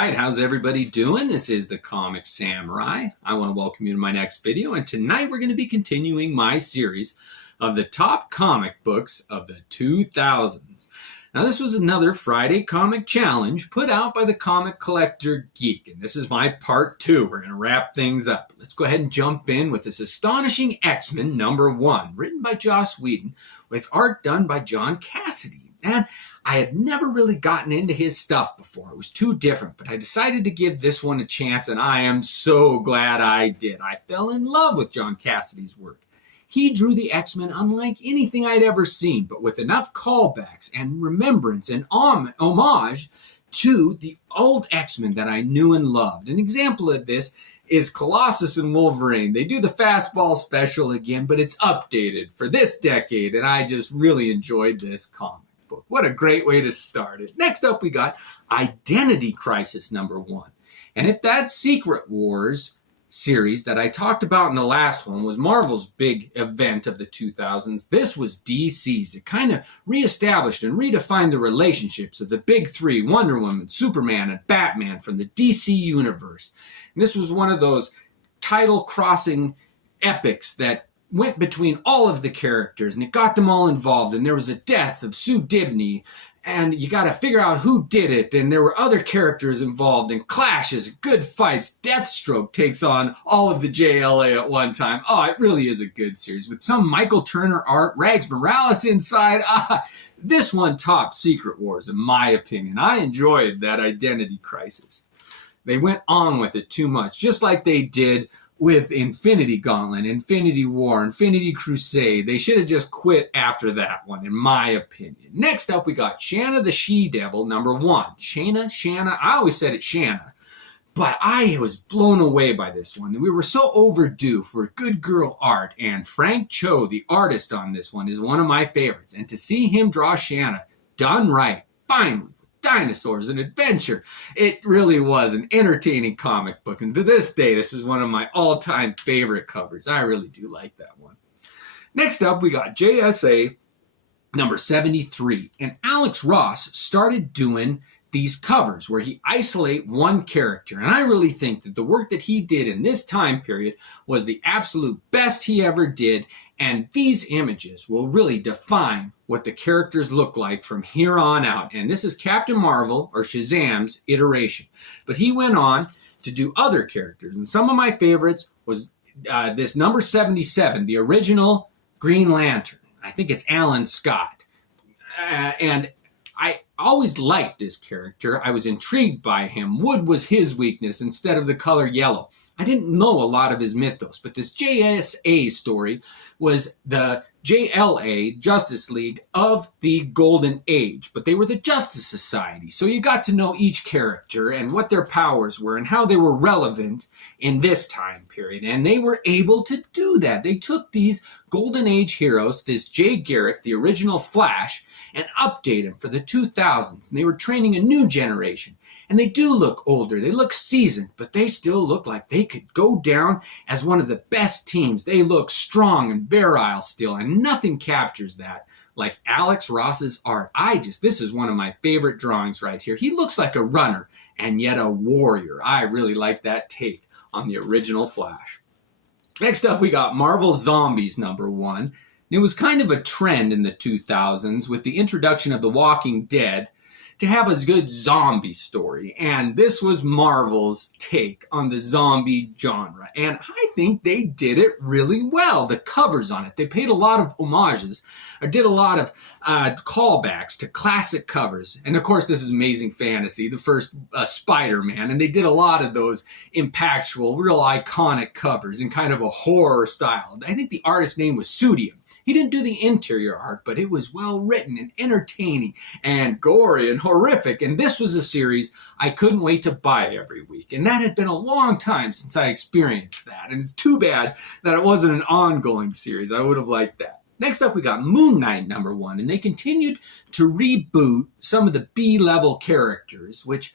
right, how's everybody doing? This is the Comic Samurai. I want to welcome you to my next video, and tonight we're going to be continuing my series of the top comic books of the 2000s. Now, this was another Friday comic challenge put out by the Comic Collector Geek, and this is my part 2. We're going to wrap things up. Let's go ahead and jump in with this astonishing X-Men #1, written by Joss Whedon, with art done by John Cassaday. And I had never really gotten into his stuff before. It was too different, but I decided to give this one a chance, and I am so glad I did. I fell in love with John Cassaday's work. He drew the X-Men unlike anything I'd ever seen, but with enough callbacks and remembrance and homage to the old X-Men that I knew and loved. An example of this is Colossus and Wolverine. They do the fastball special again, but it's updated for this decade, and I just really enjoyed this comic book. What a great way to start it. Next up, we got Identity Crisis #1. And if that Secret Wars series that I talked about in the last one was Marvel's big event of the 2000s, this was DC's. It kind of reestablished and redefined the relationships of the big three, Wonder Woman, Superman, and Batman from the DC universe. And this was one of those title-crossing epics that went between all of the characters, and it got them all involved, and there was a death of Sue Dibney, and you got to figure out who did it, and there were other characters involved, and clashes, good fights. Deathstroke takes on all of the JLA at one time. Oh, it really is a good series, with some Michael Turner art, Rags Morales inside. This one topped Secret Wars, in my opinion. I enjoyed that Identity Crisis. They went on with it too much, just like they did with Infinity Gauntlet, Infinity War, Infinity Crusade. They should have just quit after that one, in my opinion. Next up, we got Shanna the She-Devil #1. Shanna, I always said it Shanna, but I was blown away by this one. We were so overdue for good girl art, and Frank Cho, the artist on this one, is one of my favorites. And to see him draw Shanna done right, finally, dinosaurs and adventure. It really was an entertaining comic book, and to this day, this is one of my all-time favorite covers. I really do like that one. Next up, we got JSA #73, and Alex Ross started doing these covers where he isolate one character, and I really think that the work that he did in this time period was the absolute best he ever did, and these images will really define what the characters look like from here on out. And this is Captain Marvel, or Shazam's, iteration. But he went on to do other characters, and some of my favorites was this #77, the original Green Lantern. I think it's Alan Scott. And I always liked this character. I was intrigued by him. Wood was his weakness instead of the color yellow. I didn't know a lot of his mythos, but this JSA story was the JLA, Justice League, of the Golden Age, but they were the Justice Society. So you got to know each character and what their powers were and how they were relevant in this time period. And they were able to do that. They took these Golden Age heroes, this Jay Garrick, the original Flash, and updated them for the 2000s. And they were training a new generation. And they do look older. They look seasoned, but they still look like they could go down as one of the best teams. They look strong and virile still, and nothing captures that like Alex Ross's art. This is one of my favorite drawings right here. He looks like a runner and yet a warrior. I really like that take on the original Flash. Next up, we got Marvel Zombies #1. It was kind of a trend in the 2000s with the introduction of The Walking Dead to have a good zombie story. And this was Marvel's take on the zombie genre. And I think they did it really well. The covers on it, they paid a lot of homages, or did a lot of callbacks to classic covers. And of course, this is Amazing Fantasy, the first Spider-Man. And they did a lot of those impactful, real iconic covers in kind of a horror style. I think the artist's name was Sudium. He didn't do the interior art, but it was well written and entertaining and gory and horrific. And this was a series I couldn't wait to buy every week. And that had been a long time since I experienced that. And it's too bad that it wasn't an ongoing series. I would have liked that. Next up, we got Moon Knight #1, and they continued to reboot some of the B-level characters, which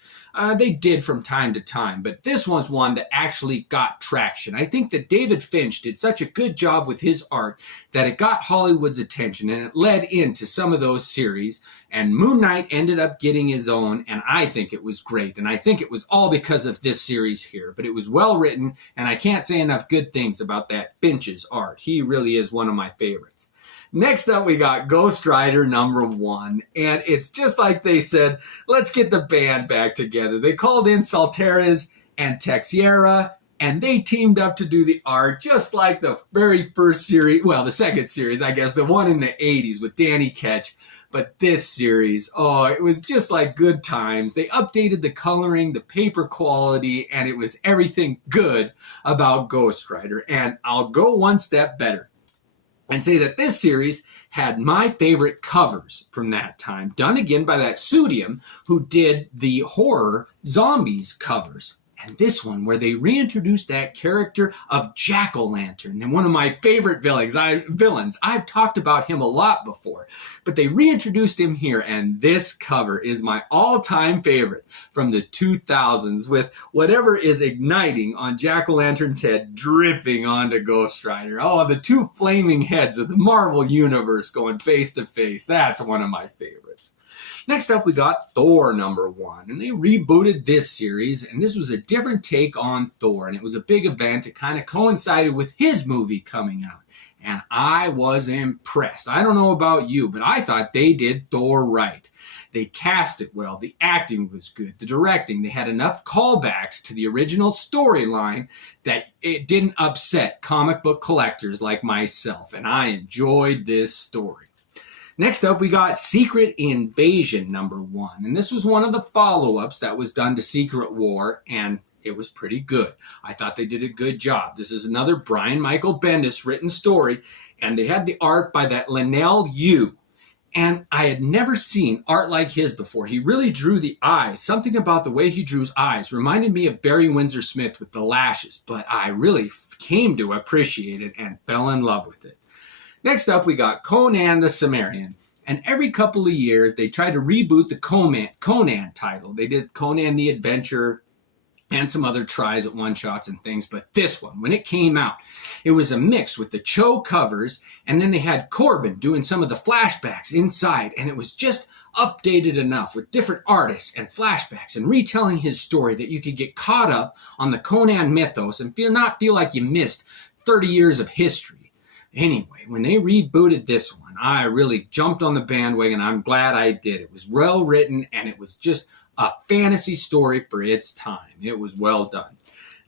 they did from time to time. But this one's one that actually got traction. I think that David Finch did such a good job with his art that it got Hollywood's attention, and it led into some of those series. And Moon Knight ended up getting his own, and I think it was great. And I think it was all because of this series here. But it was well written, and I can't say enough good things about that Finch's art. He really is one of my favorites. Next up, we got Ghost Rider #1, and it's just like they said, let's get the band back together. They called in Saltares and Texiera, and they teamed up to do the art just like the very first series, well, the second series, I guess, the one in the 80s with Danny Ketch. But this series, oh, it was just like good times. They updated the coloring, the paper quality, and it was everything good about Ghost Rider. And I'll go one step better and say that this series had my favorite covers from that time, done again by that Sudium who did the horror zombies covers. And this one, where they reintroduced that character of Jack-o'-lantern, and one of my favorite villains. I've talked about him a lot before, but they reintroduced him here, and this cover is my all-time favorite from the 2000s, with whatever is igniting on Jack-o'-lantern's head dripping onto Ghost Rider. Oh, the two flaming heads of the Marvel Universe going face to face. That's one of my favorites. Next up, we got Thor #1, and they rebooted this series, and this was a different take on Thor, and it was a big event. It kind of coincided with his movie coming out, and I was impressed. I don't know about you, but I thought they did Thor right. They cast it well. The acting was good. The directing, they had enough callbacks to the original storyline that it didn't upset comic book collectors like myself, and I enjoyed this story. Next up, we got Secret Invasion #1, and this was one of the follow-ups that was done to Secret War, and it was pretty good. I thought they did a good job. This is another Brian Michael Bendis written story, and they had the art by that Linnell Yu, and I had never seen art like his before. He really drew the eyes. Something about the way he drew eyes reminded me of Barry Windsor Smith with the lashes, but I really came to appreciate it and fell in love with it. Next up, we got Conan the Cimmerian. And every couple of years, they tried to reboot the Conan title. They did Conan the Adventurer and some other tries at one-shots and things. But this one, when it came out, it was a mix with the Cho covers, and then they had Corbin doing some of the flashbacks inside. And it was just updated enough with different artists and flashbacks and retelling his story that you could get caught up on the Conan mythos and not feel like you missed 30 years of history. Anyway, when they rebooted this one, I really jumped on the bandwagon. I'm glad I did. It was well written, and it was just a fantasy story for its time. It was well done.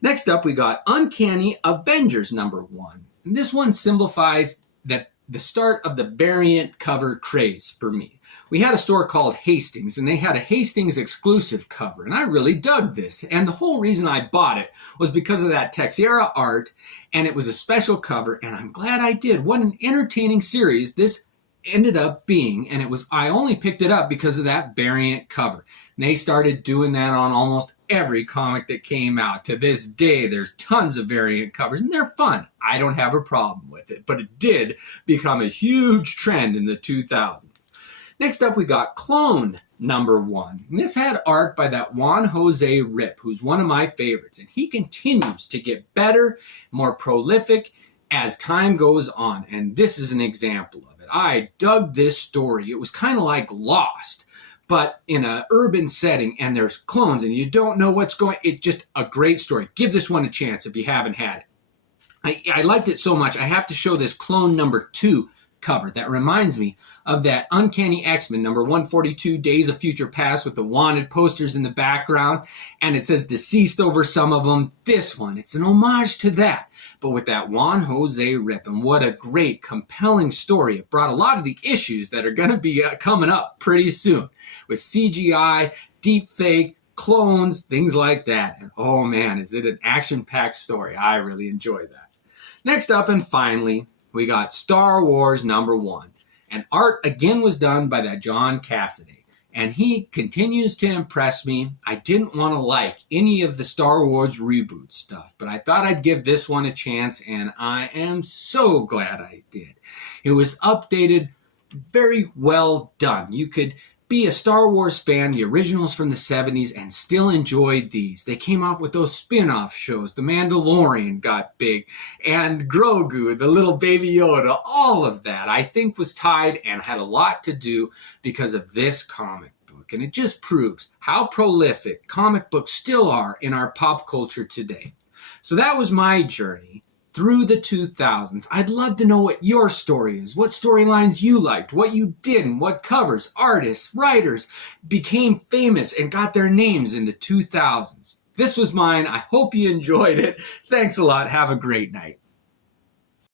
Next up, we got Uncanny Avengers #1. And this one simplifies that the start of the variant cover craze for me. We had a store called Hastings, and they had a Hastings exclusive cover, and I really dug this. And the whole reason I bought it was because of that Texiera art, and it was a special cover, and I'm glad I did. What an entertaining series this ended up being, and I only picked it up because of that variant cover. And they started doing that on almost every comic that came out. To this day, there's tons of variant covers, and they're fun. I don't have a problem with it, but it did become a huge trend in the 2000s. Next up, we got Clone #1. And this had art by that Juan Jose Rip, who's one of my favorites. And he continues to get better, more prolific as time goes on. And this is an example of it. I dug this story. It was kind of like Lost, but in an urban setting, and there's clones, and you don't know what's going. It's just a great story. Give this one a chance if you haven't had it. I liked it so much, I have to show this Clone #2 cover. That reminds me of that Uncanny X-Men #142, Days of Future Past, with the wanted posters in the background, and it says deceased over some of them. This one, it's an homage to that, but with that Juan Jose Rip, and what a great, compelling story. It brought a lot of the issues that are going to be coming up pretty soon, with CGI, deep fake, clones, things like that. And oh man, is it an action-packed story. I really enjoyed that. Next up, and finally, we got Star Wars #1. And art again was done by that John Cassaday. And he continues to impress me. I didn't want to like any of the Star Wars reboot stuff, but I thought I'd give this one a chance, and I am so glad I did. It was updated very well done. You could be a Star Wars fan, the originals from the 70s, and still enjoyed these. They came off with those spin-off shows. The Mandalorian got big, and Grogu, the little baby Yoda, all of that, I think, was tied and had a lot to do because of this comic book. And it just proves how prolific comic books still are in our pop culture today. So that was my journey through the 2000s. I'd love to know what your story is, what storylines you liked, what you didn't, what covers, artists, writers became famous and got their names in the 2000s. This was mine. I hope you enjoyed it. Thanks a lot. Have a great night.